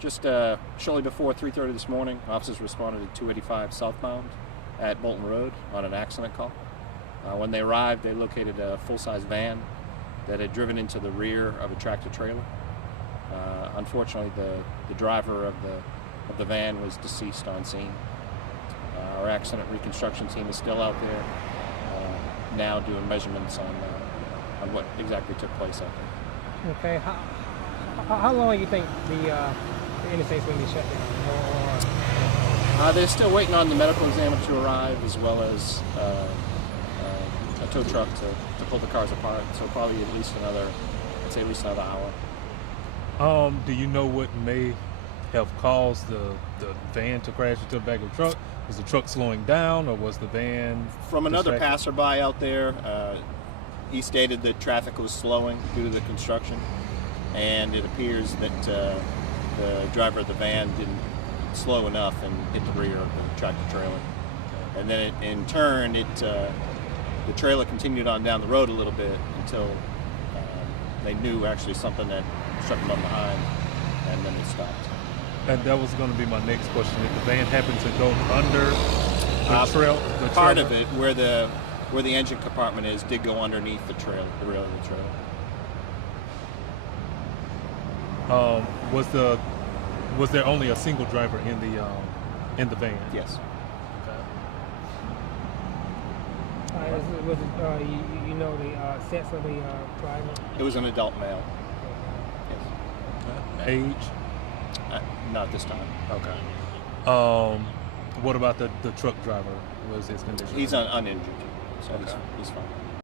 Just shortly before 3:30 this morning, officers responded to 285 southbound at Bolton Road on an accident call. When they arrived, they located a full-size van that had driven into the rear of a tractor-trailer. Unfortunately, the driver of the van was deceased on scene. Our accident reconstruction team is still out there now doing measurements on what exactly took place out there. Okay, how long do you think the interstate's going to be shut down? They're still waiting on the medical examiner to arrive, as well as a tow truck to pull the cars apart. So probably at least another hour. Do you know what may have caused the van to crash into the back of the truck? Was the truck slowing down, or was the van From another distracted? passerby out there, he stated that traffic was slowing due to the construction, and it appears that the driver of the van didn't slow enough and hit the rear of the tractor trailer. And then in turn, the trailer continued on down the road a little bit until they knew actually something that struck them from behind, and then it stopped. And that was going to be my next question. If the van happened to go under the trailer, part of it, where the engine compartment is, did go underneath the rail of the trailer. Was there only a single driver in the van? Yes. Was it, you know the sex of the driver? It was an adult male. Yes. Age? Not this time. Okay. What about the truck driver? What was his condition? He's uninjured, so Okay. he's fine.